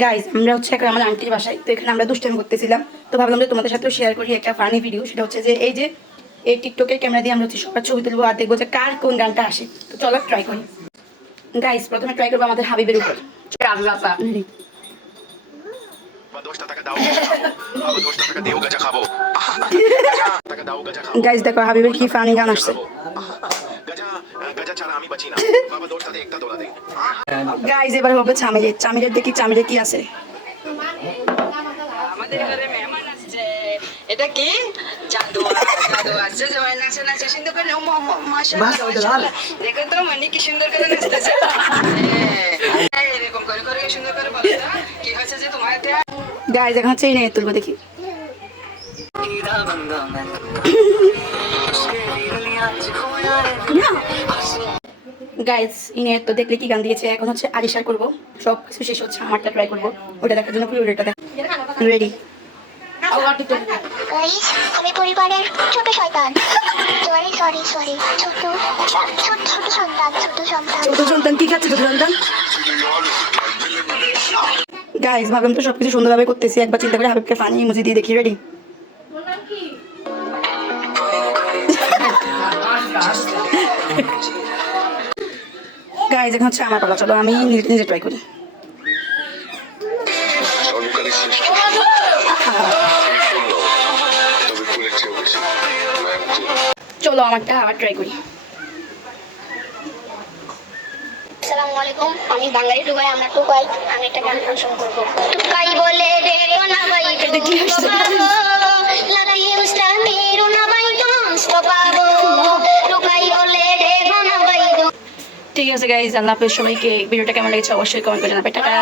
Guys আমরা হচ্ছে এখন আমার আন্টির বাসায়, তো এখানে আমরা দুষ্টামি করতেছিলাম, তো ভাবলাম যে তোমাদের সাথেও শেয়ার করি একটা ফানি ভিডিও। সেটা হচ্ছে যে এই যে এই টিকটকের ক্যামেরা দিয়ে আমরা হচ্ছে সবার ছবি তুলবো আর দেখবো যে কার কোন গানটা আসে। তো চলো ট্রাই করি। গাইজ প্রথমে ট্রাই করবো আমাদের হাবিবের উপর। গাইজ দেখো হাবিবের কি ফানি গান আসছে। গাইজ এবার হবে চামিরের। চামিরের দেখি চামিরের কি আছে। আমাদের ঘরে মেহমান আসছে। এটা কি জাদু? জাদু আসছে, সবাই নাচে নাচে সুন্দর করে। মাশাআল্লাহ, দেখো তো মনি কি সুন্দর করে নাচতেছে। এরকম করে করে সুন্দর করে বলো তো কি হয়েছে যে তোমার হাতে। গাইজ এখন হচ্ছে এই নিয়ে তুলবো দেখি। গাইজ ইনে তো দেখলে কি গান দিয়েছে। এখন হচ্ছে আরিশার করবো, সব কিছু শেষ হচ্ছে, আমারটা ট্রাই করবো। ওটা দেখার জন্য পুরো ভিডিওটা দেখ। রেডি। আমি পরিবারের ছোট শয়তান। সরি সরি সরি ছোট ছোট ছোট সন্তান ছোট সন্তান। ছোট সন্তান কি খাচ্ছে? ছোট সন্তান। গাইজ ভাবলাম তো সবকিছু সুন্দরভাবে করতেছি, একবার চিন্তা করে হাবিবকে ফানি ইমোজি দিয়ে দেখি। রেডি। গাইজ এখন হচ্ছে আমার পালা, চলো আমি নিজে নিজে ট্রাই করি। চলো আমারটা আবার ট্রাই করি। আসসালামু আলাইকুম, আমি বাঙালি টুকাই, আমরা টুকাই। আমি একটা গান পরিবেশন করব। টুকাই বলে রে না ভাই এটা কি আসছে? লাগাই ইসলামের না ভাই দোস্ত পাবো। টুকাই বলে রে না ভাই। ঠিক আছে গাইজ, আল্লাহ হাফেজ সবাইকে। ভিডিওটা কেমন লেগেছে অবশ্যই কমেন্ট করে জানাবে। টাটা।